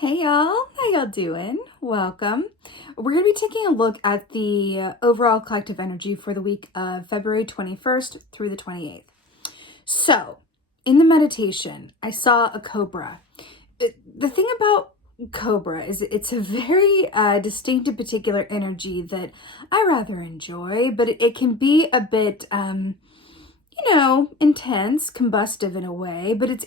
Hey y'all, how y'all doing? Welcome. We're going to be taking a look at the overall collective energy for the week of February 21st through the 28th. So, in the meditation, I saw a cobra. The thing about cobra is it's a very distinct and particular energy that I rather enjoy, but it can be a bit intense, combustive in a way, but it's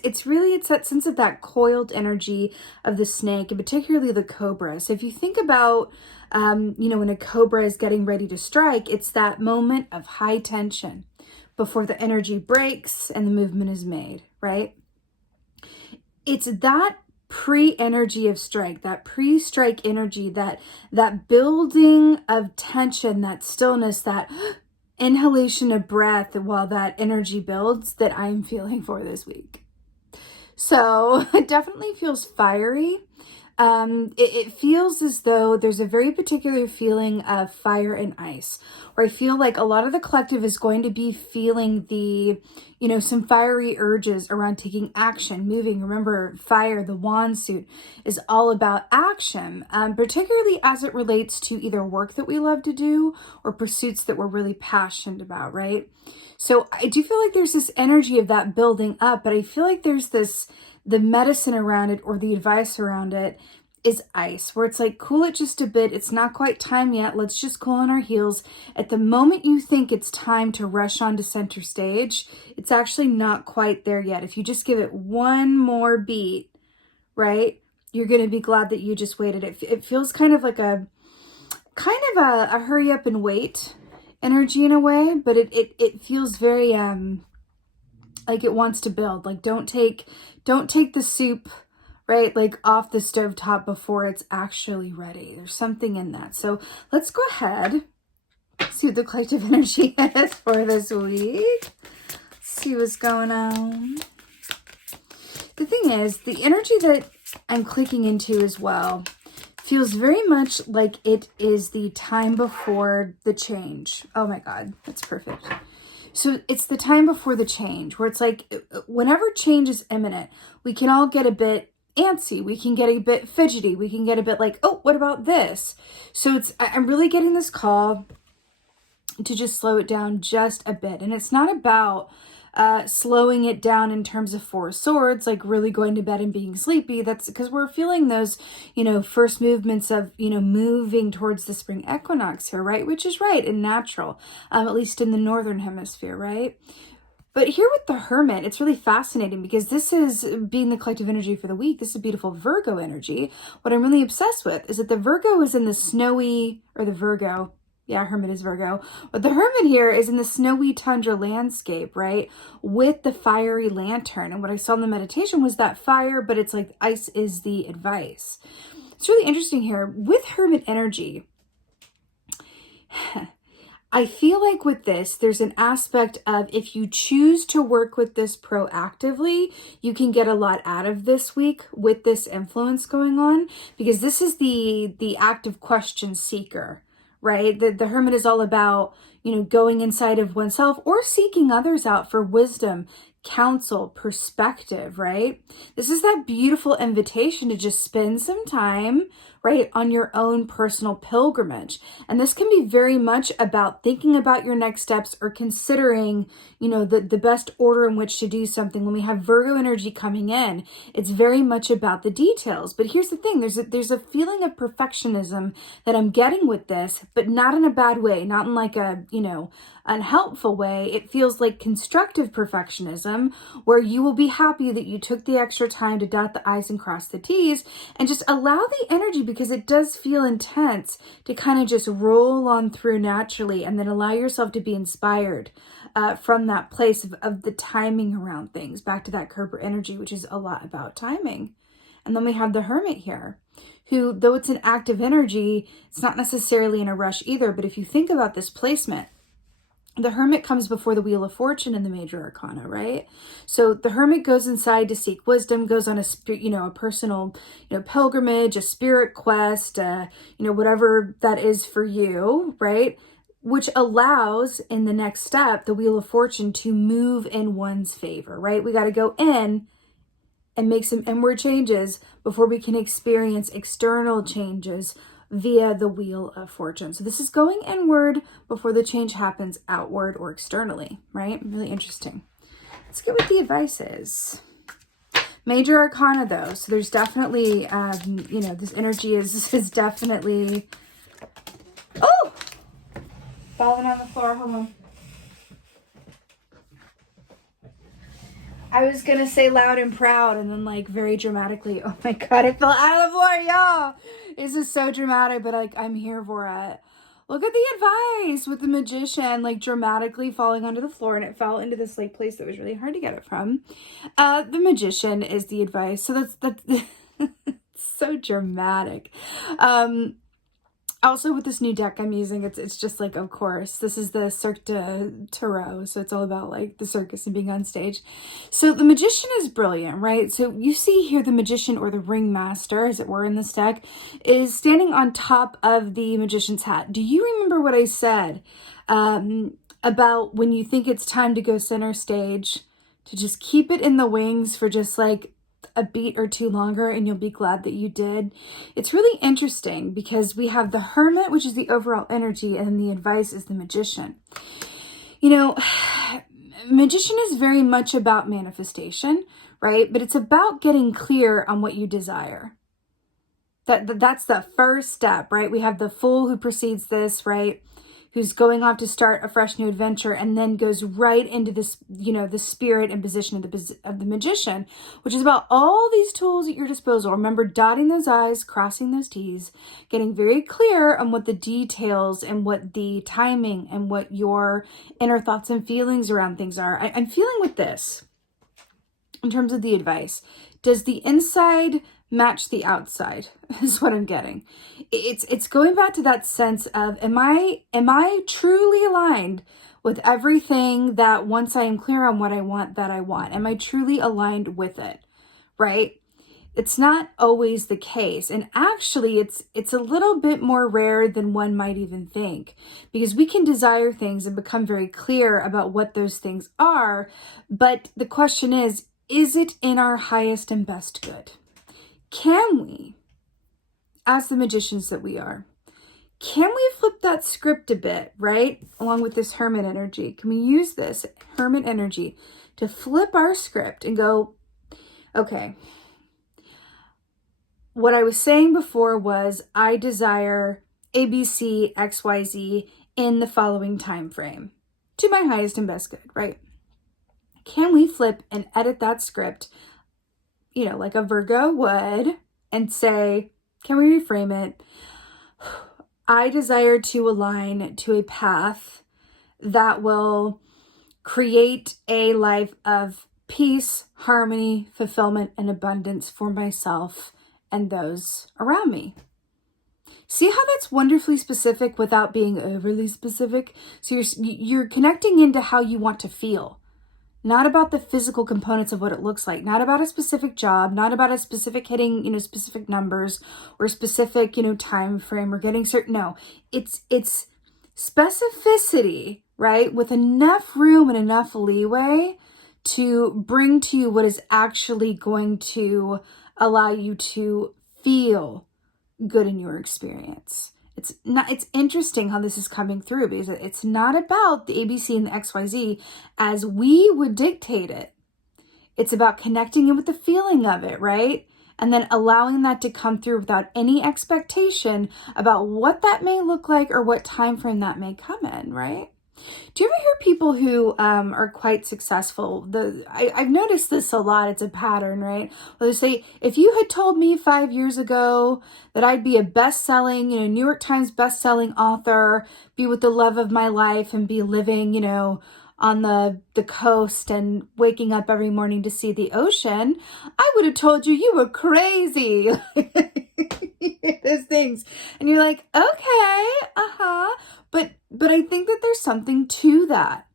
that sense of that coiled energy of the snake, and particularly the cobra. So if you think about, when a cobra is getting ready to strike, it's that moment of high tension before the energy breaks and the movement is made, right? It's that pre-energy of strike, that pre-strike energy, that building of tension, that stillness, that inhalation of breath while that energy builds that I'm feeling for this week. So it definitely feels fiery. It feels as though there's a very particular feeling of fire and ice, where I feel like a lot of the collective is going to be feeling some fiery urges around taking action, moving. Remember, fire, the wand suit, is all about action, particularly as it relates to either work that we love to do or pursuits that we're really passionate about, right? So I do feel like there's this energy of that building up, but I feel like there's the medicine around it or the advice around it is ice, where it's like, cool it just a bit. It's not quite time yet. Let's just cool on our heels. At the moment you think it's time to rush onto center stage, it's actually not quite there yet. If you just give it one more beat, right, you're going to be glad that you just waited. It feels kind of like a hurry up and wait energy in a way, but it feels very like it wants to build. Like don't take the soup, right, like off the stovetop before it's actually ready. There's something in that. So let's go ahead, see what the collective energy is for this week. See what's going on. The thing is, the energy that I'm clicking into as well feels very much like it is the time before the change. Oh my God, that's perfect. So it's the time before the change, where it's like whenever change is imminent, we can all get a bit antsy. We can get a bit fidgety. We can get a bit like, oh, what about this? So I'm really getting this call to just slow it down just a bit. And it's not about slowing it down in terms of Four of Swords, like really going to bed and being sleepy. That's because we're feeling those, first movements of, moving towards the spring equinox here, right? Which is right and natural, at least in the Northern Hemisphere, right? But here with the Hermit, it's really fascinating because this is being the collective energy for the week. This is beautiful Virgo energy. What I'm really obsessed with is that the Virgo is in the snowy, or the Virgo, yeah, Hermit is Virgo. But the Hermit here is in the snowy tundra landscape, right? With the fiery lantern. And what I saw in the meditation was that fire, but it's like ice is the advice. It's really interesting here. With Hermit energy, I feel like with this, there's an aspect of if you choose to work with this proactively, you can get a lot out of this week with this influence going on, because this is the active question seeker, right? The Hermit is all about, going inside of oneself or seeking others out for wisdom, counsel, perspective, right? This is that beautiful invitation to just spend some time, right, on your own personal pilgrimage. And this can be very much about thinking about your next steps or considering, the best order in which to do something. When we have Virgo energy coming in, it's very much about the details. But here's the thing, there's a feeling of perfectionism that I'm getting with this, but not in a bad way, not in like a, unhelpful way. It feels like constructive perfectionism, where you will be happy that you took the extra time to dot the I's and cross the T's, and just allow the energy, because it does feel intense, to kind of just roll on through naturally, and then allow yourself to be inspired from that place of the timing around things. Back to that Cobra energy, which is a lot about timing. And then we have the Hermit here, who, though it's an active energy, it's not necessarily in a rush either. But if you think about this placement, the Hermit comes before the Wheel of Fortune in the major arcana, right? So the Hermit goes inside to seek wisdom, goes on a personal, pilgrimage, a spirit quest, whatever that is for you, right? Which allows, in the next step, the Wheel of Fortune to move in one's favor, right? We got to go in and make some inward changes before we can experience external changes via the Wheel of Fortune. So this is going inward before the change happens outward or externally, right? Really interesting. Let's get what the advice is. Major Arcana though, so there's definitely, you know, this energy is definitely, oh, falling on the floor, hold on. I was gonna say loud and proud and then like very dramatically, oh my God, I fell out of the floor, y'all. This is so dramatic, but like I'm here for it. Look at the advice with the Magician, like dramatically falling onto the floor, and it fell into this like place that was really hard to get it from. The Magician is the advice. So that's so dramatic. Also with this new deck I'm using, it's just like, of course, this is the Cirque du Tarot. So it's all about like the circus and being on stage. So the Magician is brilliant, right? So you see here the Magician, or the Ringmaster, as it were, in this deck, is standing on top of the Magician's hat. Do you remember what I said about when you think it's time to go center stage, to just keep it in the wings for just like a beat or two longer, and you'll be glad that you did? It's really interesting because we have the Hermit, which is the overall energy, and the advice is the Magician. You know, Magician is very much about manifestation, right? But it's about getting clear on what you desire. That's the first step, right? We have the Fool who precedes this, right? Who's going off to start a fresh new adventure, and then goes right into this, you know, the spirit and position of the Magician, which is about all these tools at your disposal. Remember, dotting those I's, crossing those T's, getting very clear on what the details and what the timing and what your inner thoughts and feelings around things are. I'm feeling with this, in terms of the advice, does the inside match the outside is what I'm getting. It's going back to that sense of, am I truly aligned with everything that once I am clear on what I want, that I want? Am I truly aligned with it, right? It's not always the case. And actually it's a little bit more rare than one might even think, because we can desire things and become very clear about what those things are. But the question is it in our highest and best good? Can we, as the magicians that we are, can we flip that script a bit, right? Along with this Hermit energy. Can we use this Hermit energy to flip our script and go, okay, what I was saying before was I desire ABC, XYZ in the following time frame to my highest and best good, right? Can we flip and edit that script, you know, like a Virgo would, and say, can we reframe it? I desire to align to a path that will create a life of peace, harmony, fulfillment, and abundance for myself and those around me. See how that's wonderfully specific without being overly specific? So you're connecting into how you want to feel. Not about the physical components of what it looks like, not about a specific job, not about a specific hitting, you know, specific numbers or specific, you know, time frame or getting certain. No, it's specificity, right? With enough room and enough leeway to bring to you what is actually going to allow you to feel good in your experience. It's interesting how this is coming through, because it's not about the ABC and the XYZ as we would dictate it. It's about connecting in with the feeling of it, right? And then allowing that to come through without any expectation about what that may look like or what time frame that may come in, right? Do you ever hear people who are quite successful? I've noticed this a lot. It's a pattern, right? Well, they say, if you had told me 5 years ago that I'd be a best-selling, you know, New York Times best-selling author, be with the love of my life, and be living, you know, on the coast and waking up every morning to see the ocean, I would have told you you were crazy. Those things. And you're like, okay, But I think that there's something to that,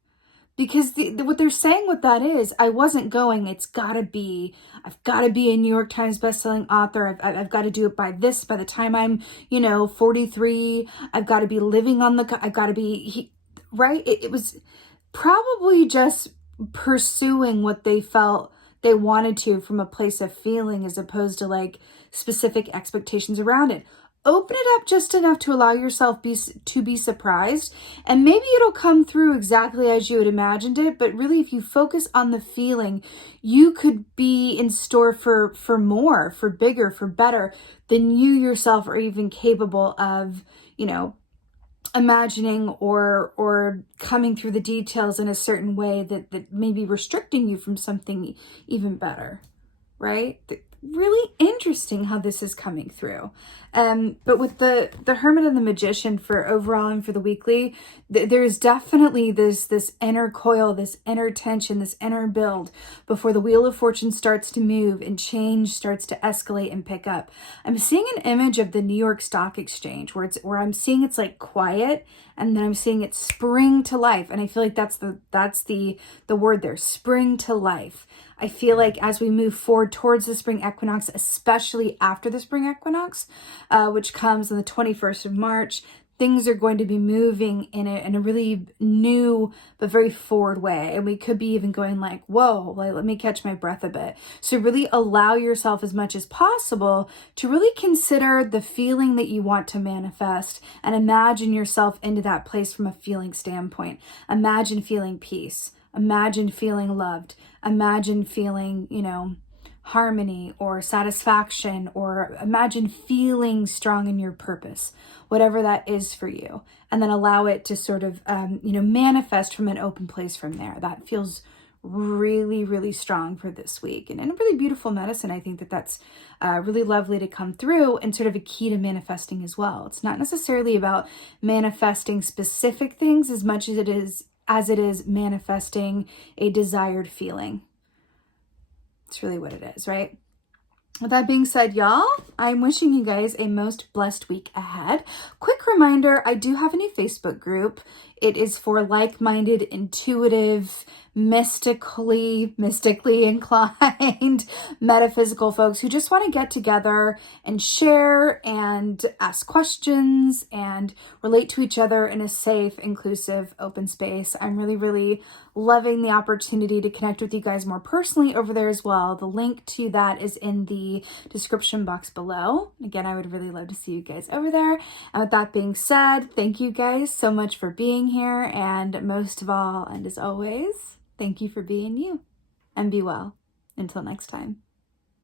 because what they're saying with that is, I wasn't going, I've got to be a New York Times bestselling author. I've got to do it by the time I'm, you know, 43, I've got to be living on I've got to be, right? It was probably just pursuing what they felt they wanted to from a place of feeling as opposed to like specific expectations around it. Open it up just enough to allow yourself to be surprised, and maybe it'll come through exactly as you had imagined it, but really if you focus on the feeling, you could be in store for more, for bigger, for better than you yourself are even capable of, you know, imagining or coming through the details in a certain way that may be restricting you from something even better, right? Really interesting how this is coming through. But with the Hermit and the Magician for overall and for the weekly, there's definitely this inner coil, this inner tension, this inner build before the Wheel of Fortune starts to move and change starts to escalate and pick up. I'm seeing an image of the New York Stock Exchange where I'm seeing it's like quiet, and then I'm seeing it spring to life. And I feel like that's the word there, spring to life. I feel like as we move forward towards the spring equinox, especially after the spring equinox, which comes on the 21st of March, things are going to be moving in a really new but very forward way. And we could be even going like, whoa, like, let me catch my breath a bit. So really allow yourself as much as possible to really consider the feeling that you want to manifest and imagine yourself into that place from a feeling standpoint. Imagine feeling peace. Imagine feeling loved. Imagine feeling, you know, harmony or satisfaction, or imagine feeling strong in your purpose, whatever that is for you. And then allow it to sort of, you know, manifest from an open place from there. That feels really, really strong for this week, and a really beautiful medicine. I think that's really lovely to come through, and sort of a key to manifesting as well. It's not necessarily about manifesting specific things as much as it is manifesting a desired feeling. It's really what it is, right? With that being said, y'all, I'm wishing you guys a most blessed week ahead. Quick reminder, I do have a new Facebook group. It is for like-minded, intuitive, mystically inclined metaphysical folks who just want to get together and share and ask questions and relate to each other in a safe, inclusive, open space. I'm really, really loving the opportunity to connect with you guys more personally over there as well. The link to that is in the description box below. Again, I would really love to see you guys over there. And with that being said, thank you guys so much for being here. And most of all, and as always, thank you for being you. And be well. Until next time.